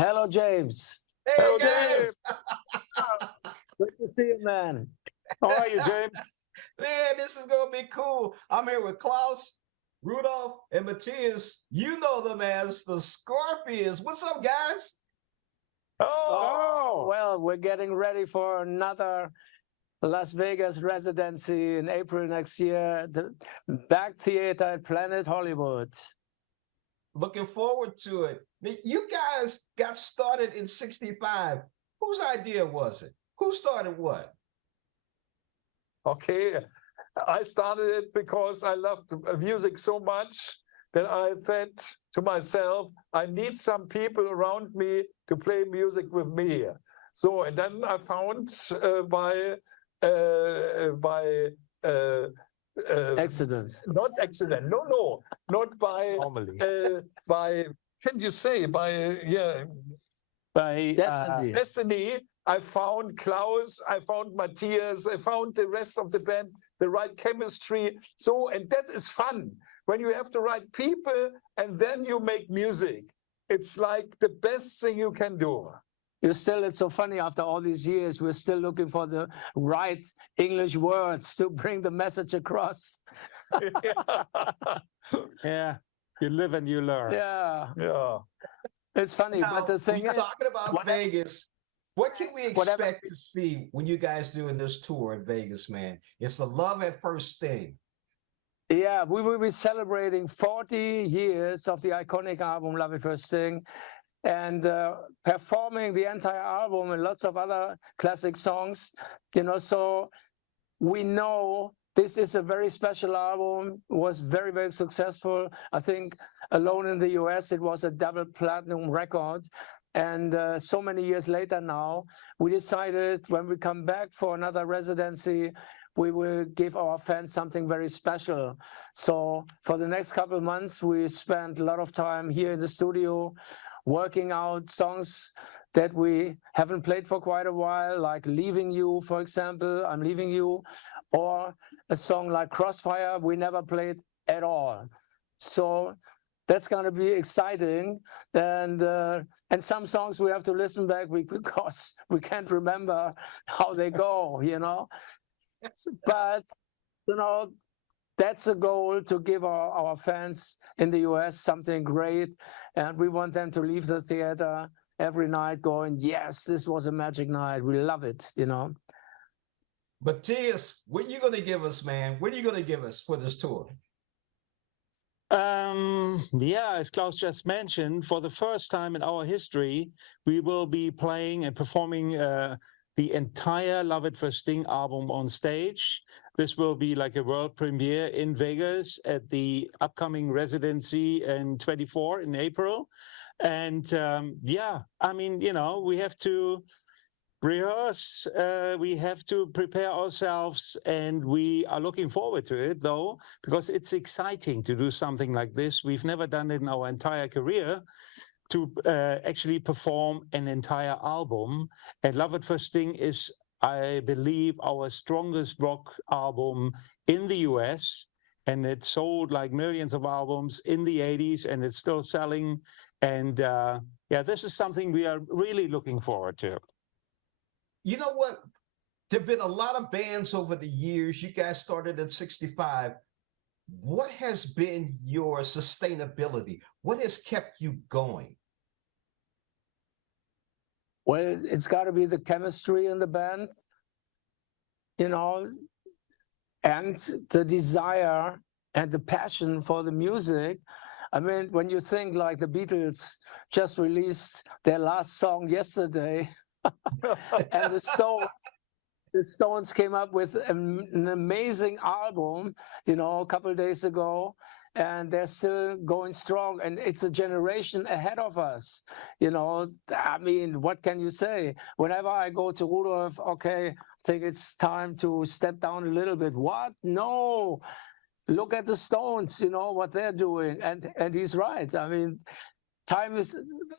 Hello, James. Hey, Hello, guys. Good to see you, man. How are you, James? Man, this is going to be cool. I'm here with Klaus, Rudolph, and Matthias. You know them as the Scorpions. What's up, guys? Oh, well, we're getting ready for another Las Vegas residency in April next year, the Back Theater at Planet Hollywood. Looking forward to it. You guys got started in 65. Whose idea was it? Who started what? Okay, I started it because I loved music so much that I said to myself, I need some people around me to play music with me. So, and then I found Accident. Not accident. No, not by Normally. By can you say by By Destiny. destiny. I found Klaus, I found Matthias, I found the rest of the band, the right chemistry. So, and that is fun when you have the right people and then you make music. It's like the best thing you can do. It's so funny, after all these years, we're still looking for the right English words to bring the message across. yeah, you live and you learn. Yeah. It's funny, Now, but the thing is, talking about Vegas, what can we expect to see when you guys doing this tour in Vegas, man? It's the love at first sting. Yeah, we will be celebrating 40 years of the iconic album Love at First Sting, and performing the entire album and lots of other classic songs, so we know this is a very special album. It was very, very successful. I think alone in the US, it was a double platinum record. And so many years later now, we decided when we come back for another residency, we will give our fans something very special. So for the next couple of months, we spent a lot of time here in the studio working out songs that we haven't played for quite a while, like Leaving You, for example, I'm Leaving You, or a song like Crossfire we never played at all. So that's going to be exciting. And some songs we have to listen back because we can't remember how they go, But, that's a goal, to give our fans in the US something great. And we want them to leave the theater every night going, yes, this was a magic night. We love it, Matthias, what are you going to give us, man? What are you going to give us for this tour? Yeah, as Klaus just mentioned, for the first time in our history, we will be playing and performing the entire Love at First Sting album on stage. This will be like a world premiere in Vegas at the upcoming residency in 24 in April. And yeah, I mean, we have to rehearse, we have to prepare ourselves, and we are looking forward to it, though, because it's exciting to do something like this. We've never done it in our entire career, to actually perform an entire album. And Love at First Sting is, I believe, our strongest rock album in the US, and it sold like millions of albums in the 80s, and it's still selling. And yeah, this is something we are really looking forward to. You know what? There have been a lot of bands over the years. You guys started in 65. What has been your sustainability? What has kept you going? Well, it's got to be the chemistry in the band, and the desire and the passion for the music. I mean, when you think like the Beatles just released their last song yesterday, and the Stones came up with an amazing album, a couple of days ago, and they're still going strong. And it's a generation ahead of us. I mean, what can you say? Whenever I go to Rudolph, okay, I think it's time to step down a little bit. What? No. Look at the Stones, what they're doing. And he's right. I mean,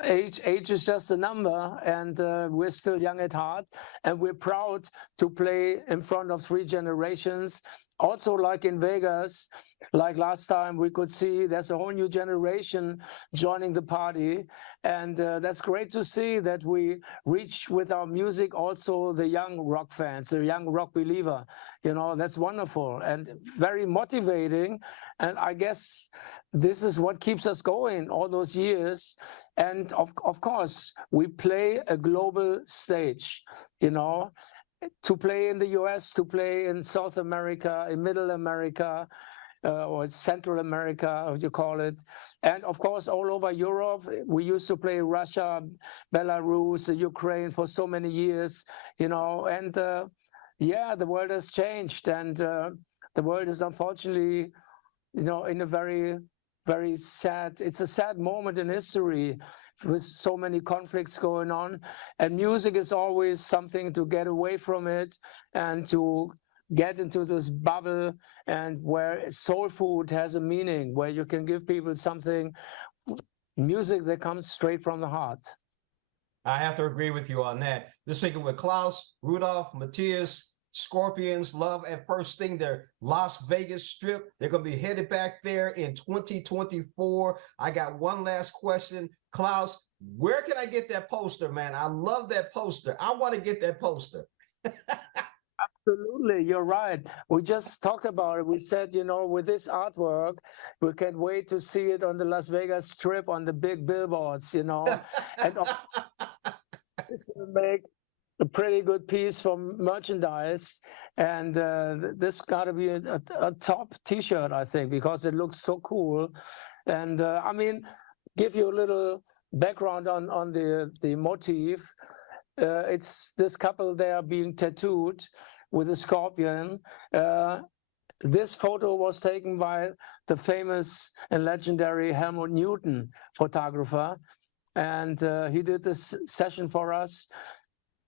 age is just a number, and we're still young at heart, and we're proud to play in front of 3 generations also like in Vegas, like last time, we could see there's a whole new generation joining the party. And that's great to see that we reach with our music also the young rock fans, the young rock believer. You know, that's wonderful and very motivating. And I guess this is what keeps us going all those years. And of course, we play a global stage, you know, to play in the US, to play in South America, in Middle America, or Central America, how you call it. And of course, all over Europe. We used to play Russia, Belarus, Ukraine for so many years, you know, and yeah, the world has changed. And the world is unfortunately, you know, in a very, very sad, it's a sad moment in history with so many conflicts going on. And music is always something to get away from it and to get into this bubble, and where soul food has a meaning, where you can give people something, music that comes straight from the heart. I have to agree with you on that. Just speaking with Klaus, Rudolph, Matthias, Scorpions, Love at First Thing, their Las Vegas strip. They're going to be headed back there in 2024. I got one last question. Klaus, where can I get that poster, man? I love that poster. I want to get that poster. Absolutely, you're right. We just talked about it. We said, you know, with this artwork, we can't wait to see it on the Las Vegas Strip on the big billboards, you know. And it's going to make a pretty good piece for merchandise. And this got to be a top T-shirt, I think, because it looks so cool. And I mean, give you a little background on the motif. It's this couple there being tattooed with a scorpion. This photo was taken by the famous and legendary Helmut Newton photographer, and he did this session for us.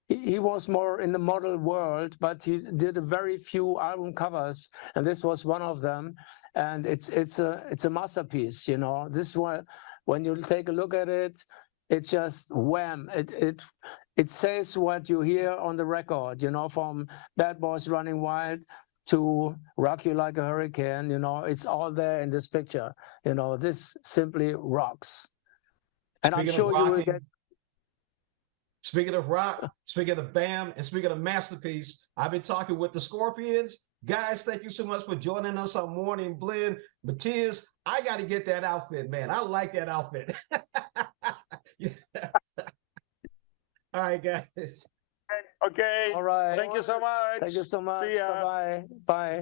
He was more in the model world, but he did a very few album covers, and this was one of them. And it's a masterpiece, you know. This one, when you take a look at it, it just wham! It says what you hear on the record, you know, from Bad Boys Running Wild to Rock You Like a Hurricane, you know, it's all there in this picture. You know, this simply rocks. And I'm sure you will get. Speaking of rock, speaking of BAM, and speaking of masterpiece, I've been talking with the Scorpions. Guys, thank you so much for joining us on Morning Blend. Matthias, I got to get that outfit, man. I like that outfit. All right, guys. Okay. All right. Thank you so much. Thank you so much. See ya. Bye-bye. Bye.